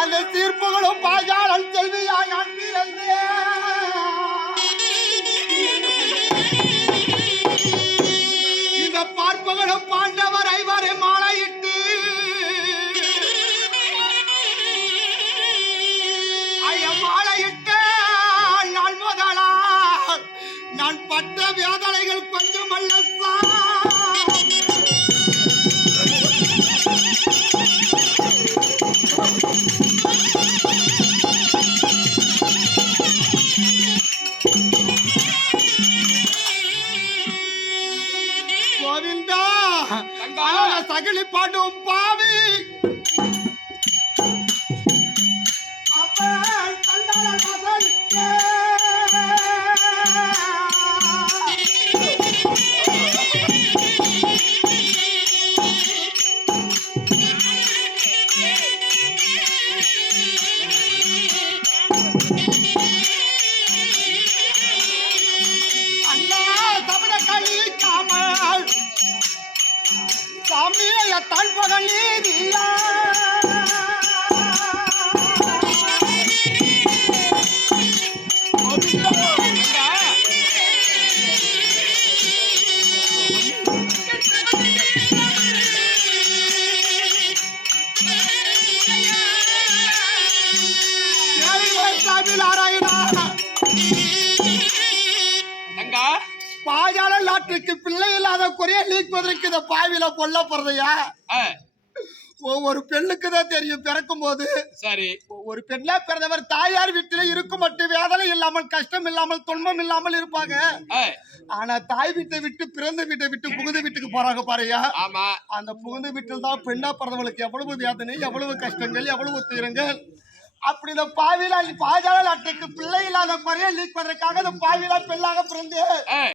அந்த தீர்ப்புகளும் பாஜாலம் செல்வியா நான் பிறந்தேன். இந்த பார்ப்புகளும் பாண்டவர் ஐவரை மாலையிட்டு மாலையிட்ட நாள் முதலா நான் பட்ட வேதனைகள் கொஞ்சம் அல்ல. கோவிந்தா சகலி பாடும் பாவி சாமிய தான் பகல் நீதியா பாஜால நாட்டுக்கு பிள்ளை இல்லாத குறைய நீக்குவதற்கு இந்த பாவில பொல்ல போறதையா? ஒவ்வொரு பெண்ணுக்கு தான் தெரியும் பிறக்கும் போது. சரி, ஒரு பெண்ணா பிறந்தவர் தாயார் வீட்டில இருக்கும் மட்டும் வேதனை இல்லாமல் கஷ்டம் இல்லாமல் துன்பம் இல்லாமல் இருப்பாங்க. ஆனா தாய் வீட்டை விட்டு பிறந்த வீட்டை விட்டு புகுந்த வீட்டுக்கு போறாங்க பாருயா. அந்த புகுந்த வீட்டில் தான் பெண்ணா பிறந்தவளுக்கு எவ்வளவு வேதனை, எவ்வளவு கஷ்டங்கள், எவ்வளவு துயரங்கள். அப்படி இந்த பாவிலா பாஜால நாட்டுக்கு பிள்ளை இல்லாத குறைய நீக்குவதற்காக இந்த பாவிலா பெண்ணாக பிறந்து